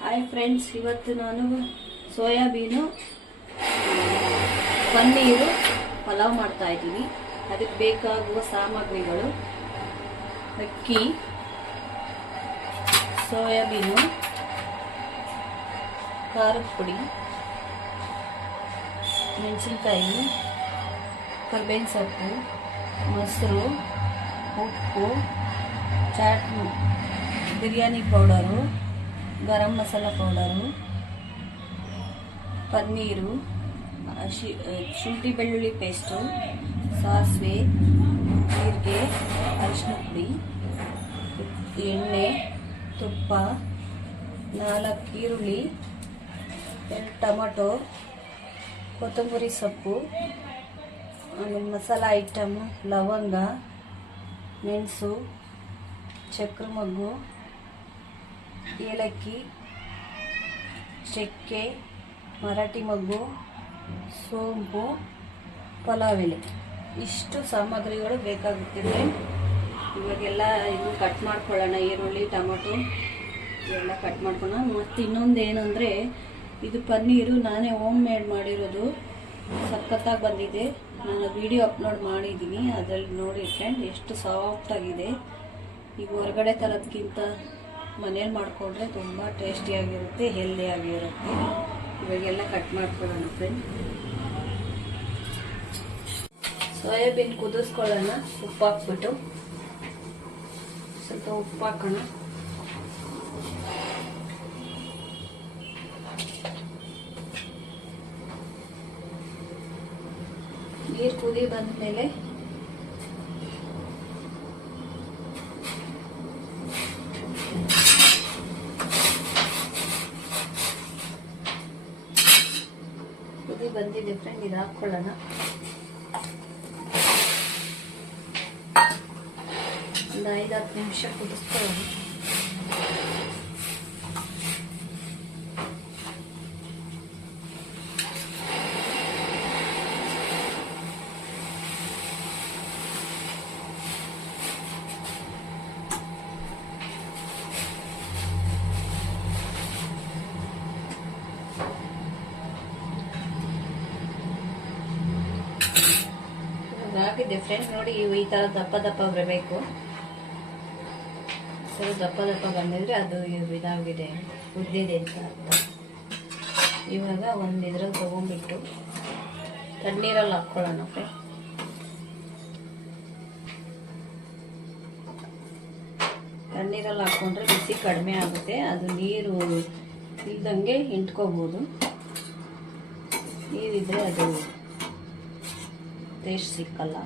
Hi friends, ಇವತ್ತು ನಾನು soya bean paneer pulao ಮಾಡ್ತಾ ಇದ್ದೀನಿ. ಅದಕ್ಕೆ ಬೇಕಾಗುವ ಸಾಮಗ್ರಿಗಳು: ಅಕ್ಕಿ, ಸೋಯಾಬೀನು, ಖಾರದ ಪುಡಿ, ಮೆಣಸಿನ್ಕಾಯಿ, ಕರ್ಬೇವಿನ ಸೊಪ್ಪು, ಮೊಸರು, ಉಪ್ಪು, chat biryani powder, garam masala powder, paneer, ಶುಂಠಿ ಬೆಳ್ಳುಳ್ಳಿ ಪೇಸ್ಟು, ಸಾಸಿವೆ, ಜೀರಿಗೆ, ಅರಿಶಿನ ಪುಡಿ, ಎಣ್ಣೆ, ತುಪ್ಪ, 4 ಈರುಳ್ಳಿ, 2 ಟೊಮಟೊ, ಕೊತ್ತಂಬರಿ ಸೊಪ್ಪು, ಆಮೇಲೆ ಮಸಾಲ ಐಟಮು ಲವಂಗ, ಮೆಣಸು, ಚಕ್ರ ಮೊಗ್ಗು, ಏಲಕ್ಕಿ, ಚಕ್ಕೆ, ಮರಾಠಿ ಮೊಗ್ಗು, ಸೋಂಪು, ಪಲಾವ್ ಎಲೆ. ಇಷ್ಟು ಸಾಮಗ್ರಿಗಳು ಬೇಕಾಗುತ್ತಿದೆ. ಇವಾಗೆಲ್ಲ ಇದು ಕಟ್ ಮಾಡ್ಕೊಳ್ಳೋಣ. ಈರುಳ್ಳಿ, ಟೊಮೊಟೊ ಎಲ್ಲ ಕಟ್ ಮಾಡ್ಕೊಳ್ಳೋಣ. ಮತ್ತು ಇನ್ನೊಂದು ಏನಂದರೆ, ಇದು ಪನ್ನೀರು ನಾನೇ ಹೋಮ್ ಮೇಡ್ ಮಾಡಿರೋದು. ಸಖತ್ತಾಗಿ ಬಂದಿದೆ. ನಾನು ವಿಡಿಯೋ ಅಪ್ಲೋಡ್ ಮಾಡಿದ್ದೀನಿ, ಅದರಲ್ಲಿ ನೋಡಿ ಫ್ರೆಂಡ್ ಎಷ್ಟು ಸಾಫ್ಟಾಗಿದೆ. ಈಗ ಹೊರಗಡೆ ತರೋದಕ್ಕಿಂತ ಮನೇಲಿ ಮಾಡಿಕೊಂಡ್ರೆ ತುಂಬ ಟೇಸ್ಟಿಯಾಗಿರುತ್ತೆ, ಹೆಲ್ದಿಯಾಗಿರುತ್ತೆ. ಇವಾಗೆಲ್ಲ ಕಟ್ ಮಾಡ್ಕೊಳ್ಳೋಣ ಫ್ರೆಂಡ್. ಸೋಯಾಬೀನ್ ಕುದಿಸ್ಕೊಳ್ಳೋಣ. ಉಪ್ಪು ಹಾಕ್ಬಿಟ್ಟು ಸ್ವಲ್ಪ ಉಪ್ಪು ಹಾಕೋಣ. ನೀರು ಕುದಿ ಬಂದಮೇಲೆ ಕುದಿ ಬಂದಿದೆ ಫ್ರೆಂಡ್, ಇದು ಹಾಕ್ಕೊಳ್ಳೋಣ. ಒಂದು 5-10 ನಿಮಿಷ ಕುದಿಸ್ಕೊಳ್ಳೋಣ. ಆಗಿದೆ ಫ್ರೆಂಡ್, ನೋಡಿ ಈ ತರ ದಪ್ಪ ದಪ್ಪ ಬರಬೇಕು. ಸರಿ, ದಪ್ಪ ದಪ್ಪ ಬಂದಿದ್ರೆ ಅದು ಇದಾಗಿದೆ, ಉದ್ದಿದೆ ಅಂತ ಅರ್ಥ. ಇವಾಗ ಒಂದು ಇದ್ರಲ್ಲಿ ತಗೊಂಡ್ಬಿಟ್ಟು ತಣ್ಣೀರಲ್ಲಿ ಹಾಕ್ಕೊಳ್ಳೋಣ ಫ್ರೆಂಡ್. ತಣ್ಣೀರಲ್ಲಿ ಹಾಕ್ಕೊಂಡ್ರೆ ಬಿಸಿ ಕಡಿಮೆ ಆಗುತ್ತೆ. ಅದು ನೀರು ಇಲ್ದಂಗೆ ಹಿಂಡ್ಕೋಬೋದು. ನೀರಿದ್ರೆ ಅದು ಟೇಸ್ಟ್ ಸಿಕ್ಕಲ್ಲ.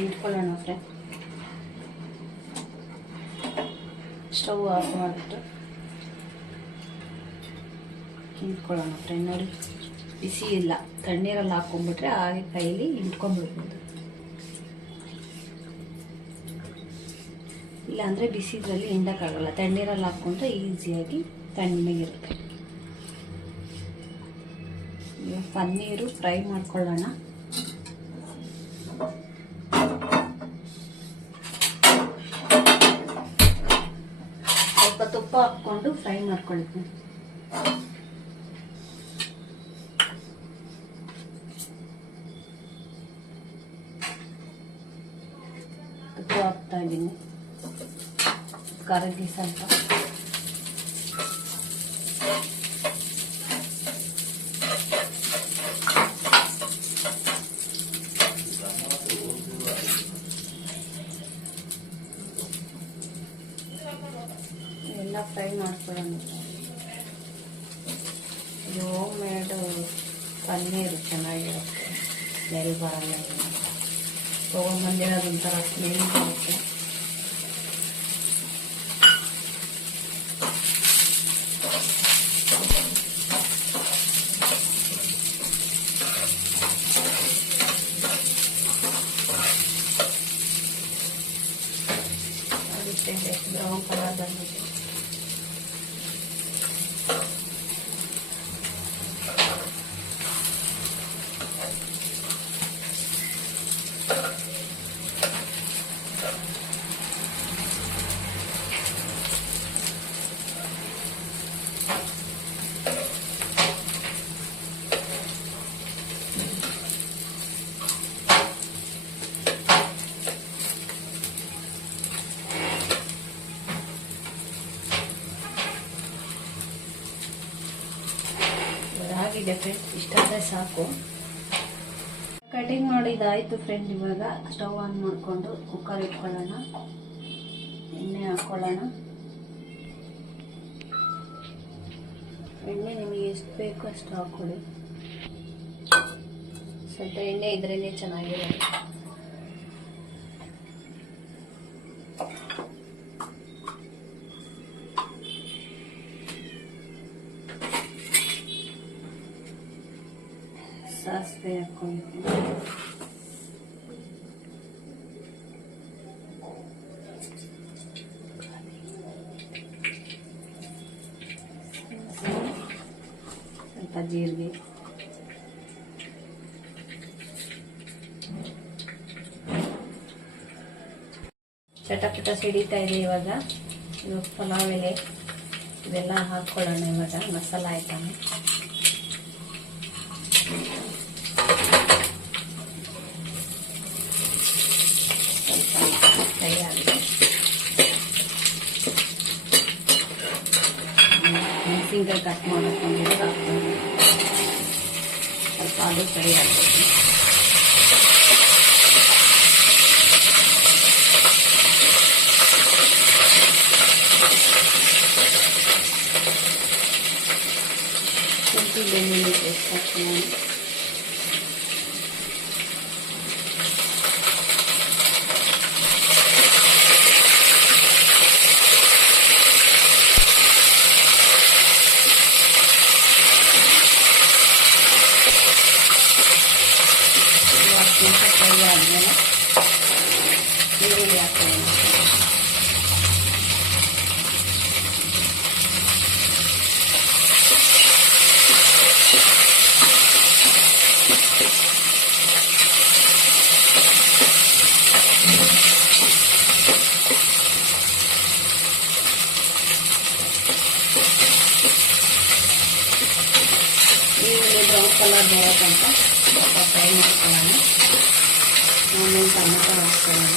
ಇಟ್ಕೊಳ್ಳೋಣ ಫ್ರೆಂಡ್. ಸ್ಟವ್ ಆಫ್ ಮಾಡಿಬಿಟ್ಟು ಹಿಂಡ್ಕೊಳ್ಳೋಣ ಫ್ರೆಂಡ್. ನೋಡಿ, ಬಿಸಿ ಇಲ್ಲ, ತಣ್ಣೀರಲ್ಲಿ ಹಾಕೊಂಡ್ಬಿಟ್ರೆ ಹಾಗೆ ಕೈಲಿ ಹಿಂಡ್ಕೊಂಡ್ಬಿಡ್ಬೋದು. ಇಲ್ಲಾಂದರೆ ಬಿಸಿದ್ರಲ್ಲಿ ಹಿಂಡಕ್ಕಾಗಲ್ಲ. ತಣ್ಣೀರಲ್ಲಿ ಹಾಕ್ಕೊಂಡ್ರೆ ಈಸಿಯಾಗಿ ತಣ್ಣಗಿರುತ್ತೆ. ಈಗ ಪನ್ನೀರು ಫ್ರೈ ಮಾಡ್ಕೊಳ್ಳೋಣ. ಸ್ವಲ್ಪ ತುಪ್ಪ ಹಾಕ್ಕೊಂಡು ಫ್ರೈ ಮಾಡ್ಕೊಳ್ತೀನಿ. ತುಪ್ಪ ಹಾಕ್ತಾ ಇದ್ದೀನಿ, ಕರಗಿ ಸ್ವಲ್ಪ. ಎಲ್ಲ ಫ್ರೈ ಮಾಡ್ಕೊಳ್ಳೋಣ. ಇದು ಹೋಮ್ ಮೇಡ್ ಪನ್ನೀರು ಚೆನ್ನಾಗಿರುತ್ತೆ, ಸ್ಮೆಲ್ ಬರಲ್ಲ. ತೊಗೊಂಡ್ಬಂದಿರೋದು ಒಂಥರ ಸ್ಮೆಲ್ ಬರುತ್ತೆ. ಬ್ರೌನ್ ಕಲರ್ ಬಂದಿದೆ. ಫ್ರೆಂಡ್, ಇಷ್ಟಾದರೆ ಸಾಕು. ಕಟಿಂಗ್ ಮಾಡಿದಾಯಿತು ಫ್ರೆಂಡ್. ಇವಾಗ ಸ್ಟವ್ ಆನ್ ಮಾಡಿಕೊಂಡು ಕುಕ್ಕರ್ ಇಟ್ಕೊಳ್ಳೋಣ. ಎಣ್ಣೆ ಹಾಕ್ಕೊಳ್ಳೋಣ. ಎಣ್ಣೆ ನಿಮಗೆ ಎಷ್ಟು ಬೇಕೋ ಅಷ್ಟು ಹಾಕ್ಕೊಳ್ಳಿ. ಸ್ವಲ್ಪ ಎಣ್ಣೆ ಇದ್ರೇ ಚೆನ್ನಾಗಿರೋದು. ಸಾಸಿವೆ ಹಾಕ್ಕೊಂಡು ಸ್ವಲ್ಪ ಜೀರಿಗೆ, ಚಟಪಟ ಸಿಡಿತಾ ಇದೆ. ಇವಾಗ ಪಲಾವ್ ಎಲೆ ಇದೆಲ್ಲ ಹಾಕ್ಕೊಳ್ಳೋಣ. ಇವಾಗ ಮಸಾಲ ಐಟಮ್ ಸ್ವಲ್ಪ ಫ್ರೈ ಆಗಿದೆ. ಮೆಣಸಿನ್ಕಾಯಿ ಕಟ್ ಮಾಡ್ಕೊಂಡು ಹಾಕ್ಕೊಂಡು ಸ್ವಲ್ಪ ಅದು ಫ್ರೈ ಆಗಬೇಕು. ಶುಂಠಿ ಬೆಳ್ಳುಳ್ಳಿ ಪೇಸ್ಟ್ ಹಾಕ್ತೀನಿ. ಫ್ರೈ ಆದಮೇಲೆ ಈರುಳ್ಳಿ ಹಾಕ್ತೀನಿ. ಈರುಳ್ಳಿ ಬ್ರೌನ್ ಕಲರ್ ಬರೋಕ್ಕಂತ ಸ್ವಲ್ಪ ಫ್ರೈ ಮಾಡ್ಕೊಳ್ಳೋಣ. ಆಮೇಲೆ ಟೊಮೆಟೊ ಹಾಕ್ಕೊಳ್ಳೋಣ.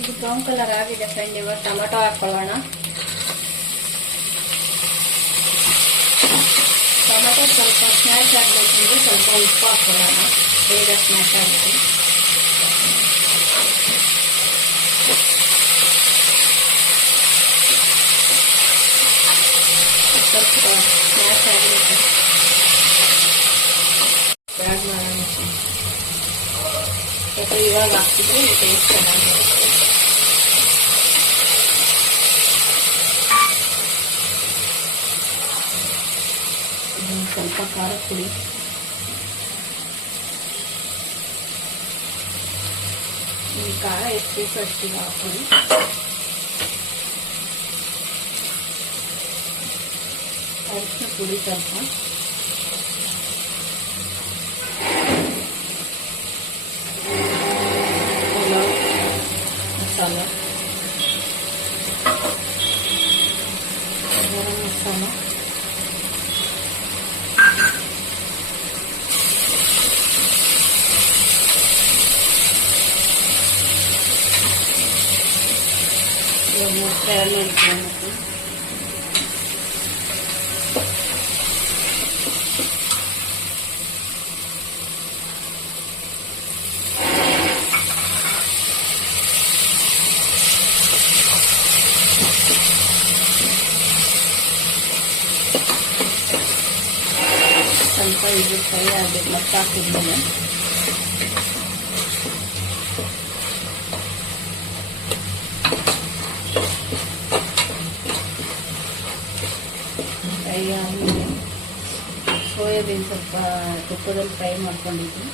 ಇದು ಬ್ರೌನ್ ಕಲರ್ ಆಗಿದೆ ಫ್ರೆಂಡ್. ಇವಾಗ ಟೊಮೆಟೊ ಹಾಕ್ಕೊಳ್ಳೋಣ. ಟೊಮೆಟೊ ಸ್ವಲ್ಪ ಸ್ಮ್ಯಾಶ್ ಆಗಬೇಕಂದ್ರೆ ಸ್ವಲ್ಪ ಉಪ್ಪು ಹಾಕ್ಕೊಳ್ಳೋಣ. ಬೇಗ ಸ್ಮ್ಯಾಶ್ ಆಗುತ್ತೆ. ಸ್ವಲ್ಪ ಸ್ಮ್ಯಾಶ್ ಆಗಬೇಕು. ಆ್ಯಡ್ ಮಾಡೋಣ. ಸ್ವಲ್ಪ ಇವಾಗ ಹಾಕ್ತಿದ್ರೆ ಟೇಸ್ಟ್ ಚೆನ್ನಾಗಿರುತ್ತೆ. ಸ್ವಲ್ಪ ಖಾರ ಪುಡಿ, ಈ ಖಾರ ಎಷ್ಟು ಬೇಕು ಅಷ್ಟಿಗೆ ಹಾಕೊಳ್ಳಿ. ಅರಿಶಿನ ಪುಡಿ ಸ್ವಲ್ಪ, ಪಲಾವ್ ಮಸಾಲ, ಗರಂ ಮಸಾಲ, ಮೊಟ್ಟೆ ಇಟ್ಕೊಂಡು ಸ್ವಲ್ಪ ಇದು ಫ್ರೈ ಆಗಬೇಕು. ಮೊಟ್ಟೆ ಹಾಕಿದ್ಮೇಲೆ ಫ್ರೈ ಆದಮೇಲೆ ಸೋಯಾಬೀನ್ ಸ್ವಲ್ಪ ತುಪ್ಪದಲ್ಲಿ ಫ್ರೈ ಮಾಡ್ಕೊಂಡಿದ್ವಿ,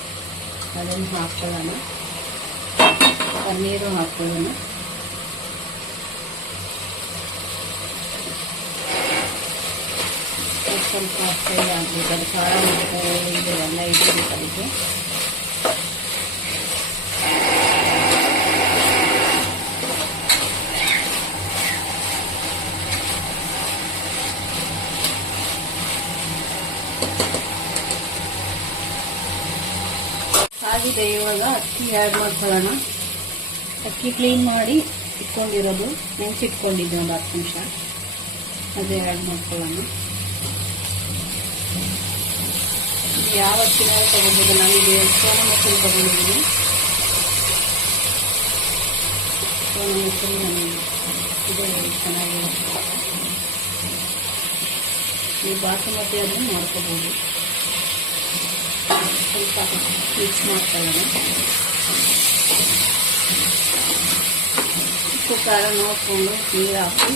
ಅದನ್ನು ಹಾಕ್ಕೊಳ್ಳೋಣ. ಪನ್ನೀರು ಹಾಕ್ಕೊಳ್ಳೋಣ. ಸ್ವಲ್ಪ ಫ್ರೈ ಆಗಬೇಕು. ಅದು ಖಾರ ಉಪ್ಪು ಇದೆಲ್ಲ ಇಡಬೇಕು ಅದಕ್ಕೆ. ಮತ್ತು ಇವಾಗ ಅಕ್ಕಿ ಆ್ಯಡ್ ಮಾಡ್ಕೊಳ್ಳೋಣ. ಅಕ್ಕಿ ಕ್ಲೀನ್ ಮಾಡಿ ಇಟ್ಕೊಂಡಿರೋದು, ನೆನೆಸಿಟ್ಕೊಂಡಿದ್ದೆ ಒಂದು 10 ನಿಮಿಷ, ಅದೇ ಆ್ಯಡ್ ಮಾಡ್ಕೊಳ್ಳೋಣ. ಯಾವ ಅಕ್ಕಿನಾರು ತೊಗೊಬೋದು, ನಾನಿದೆ ಸೋನಾ ಮಸೂರಿ ತೊಗೊಂಡಿದ್ದೀನಿ. ಸೋನಾ ಮಸೂರಿ ನನಗೆ ಇದು ಚೆನ್ನಾಗಿರುತ್ತೆ. ಈ ಬಾಸುಮತಿ ಅದನ್ನು ಮಾಡ್ಕೋಬೋದು. ಸ್ವಲ್ಪ ಮಿಕ್ಸ್ ಮಾಡ್ಕೊಳ್ಳೋಣ. ಉಪ್ಪು ಖಾರ ನೋಡಿಕೊಂಡು ನೀರು ಹಾಕಿ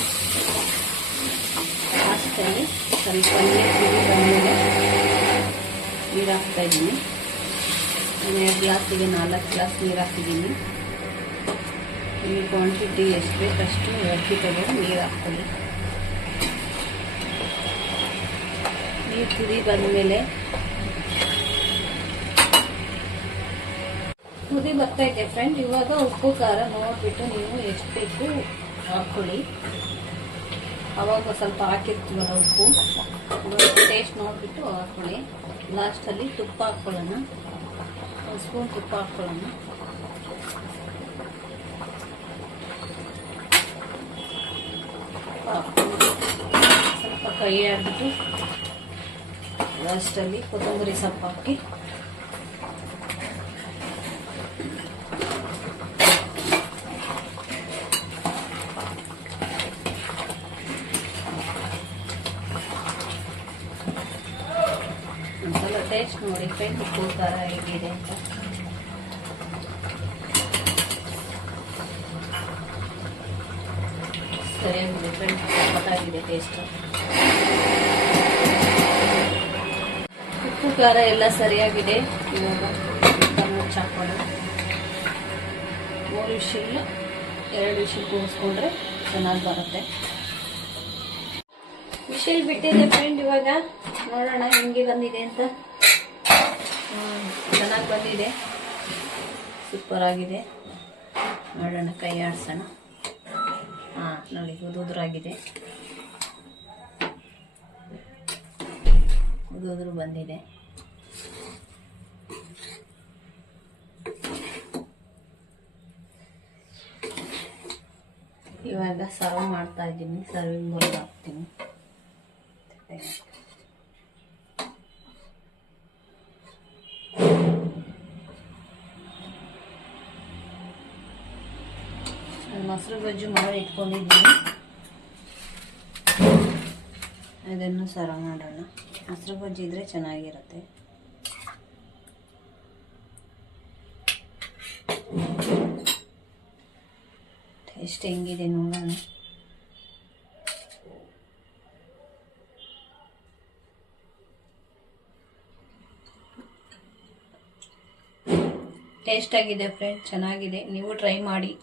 ಲಾಸ್ಟಲ್ಲಿ ಸ್ವಲ್ಪ ನೀರು ಬಂದಮೇಲೆ ನೀರು ಹಾಕ್ತಾಯಿದ್ದೀನಿ. ನಾನು 2 ಗ್ಲಾಸಿಗೆ 4 ಗ್ಲಾಸ್ ನೀರು ಹಾಕಿದ್ದೀನಿ. ಈ ಕ್ವಾಂಟಿಟಿ ಎಷ್ಟು ಬೇಕಷ್ಟು ಅಕ್ಕಿ ತಗೊಂಡು ನೀರು ಹಾಕ್ಕೊಳ್ಳಿ. ನೀರು ಕುದಿ ಬಂದಮೇಲೆ ಕುದಿ ಬರ್ತೈತೆ ಫ್ರೆಂಡ್. ಇವಾಗ ಉಪ್ಪು ಖಾರ ನೋಡಿಬಿಟ್ಟು ನೀವು ಎಷ್ಟು ಬೇಕು ಹಾಕ್ಕೊಳ್ಳಿ. ಅವಾಗ ಸ್ವಲ್ಪ ಹಾಕಿರ್ತೀವಲ್ಲ ಉಪ್ಪು, ಟೇಸ್ಟ್ ನೋಡಿಬಿಟ್ಟು ಹಾಕ್ಕೊಳ್ಳಿ. ಲಾಸ್ಟಲ್ಲಿ ತುಪ್ಪ ಹಾಕ್ಕೊಳ್ಳೋಣ, 1 ಸ್ಪೂನ್ ತುಪ್ಪ ಹಾಕ್ಕೊಳ್ಳೋಣ. ಸ್ವಲ್ಪ ಕೈ ಆಡ್ಬಿಟ್ಟು ಲಾಸ್ಟಲ್ಲಿ ಕೊತ್ತಂಬರಿ ಸೊಪ್ಪು ಹಾಕಿ ಒಂದ್ಸಲ ಟೇಸ್ಟ್ ನೋಡಿ ಫ್ರೆಂಡ್, ಉಪ್ಪು ಖಾರ ಹೇಗಿದೆ ಅಂತ. ಸರಿಯಾಗಿದೆ ಫ್ರೆಂಡ್, ಗೊತ್ತಾಗಿದೆ ಟೇಸ್ಟ್. ಉಪ್ಪು ಖಾರ ಎಲ್ಲ ಸರಿಯಾಗಿದೆ. ಇವಾಗ ಮುಚ್ಚಾಕೊಂಡು 3 ವಿಷಲ್ 2 ವಿಷಲ್ ಕೂರಿಸ್ಕೊಂಡ್ರೆ ಚೆನ್ನಾಗಿ ಬರುತ್ತೆ. ವಿಷಲ್ ಬಿಟ್ಟಿದೆ ಫ್ರೆಂಡ್. ಇವಾಗ ನೋಡೋಣ ಹೆಂಗೆ ಬಂದಿದೆ ಅಂತ. ಚೆನ್ನಾಗಿ ಬಂದಿದೆ, ಸೂಪರ್ ಆಗಿದೆ. ನೋಡೋಣ, ಕೈ ಆಡ್ಸೋಣ. ನೋಡಿ ಉದುರಾಗಿದೆ, ಉದುರು ಬಂದಿದೆ. ಇವಾಗ ಸರ್ವ್ ಮಾಡ್ತಾ ಇದ್ದೀನಿ. ಸರ್ವಿಂಗ್ ಬೌಲ್ ಹಾಕ್ತೀನಿ. ಮೊಸರು ಗೊಜ್ಜು ಮಾಡಿ ಇಟ್ಕೊಂಡಿದ್ದೀನಿ, ಅದನ್ನು ಸರ್ವ್ ಮಾಡೋಣ. ಮೊಸರು ಗೊಜ್ಜು ಇದ್ರೆ ಚೆನ್ನಾಗಿರುತ್ತೆ. ಟೇಸ್ಟ್ ಹೆಂಗಿದೆ ನೋಡೋಣ. ಟೇಸ್ಟ್ ಆಗಿದೆ ಫ್ರೆಂಡ್, ಚೆನ್ನಾಗಿದೆ. ನೀವು ಟ್ರೈ ಮಾಡಿ.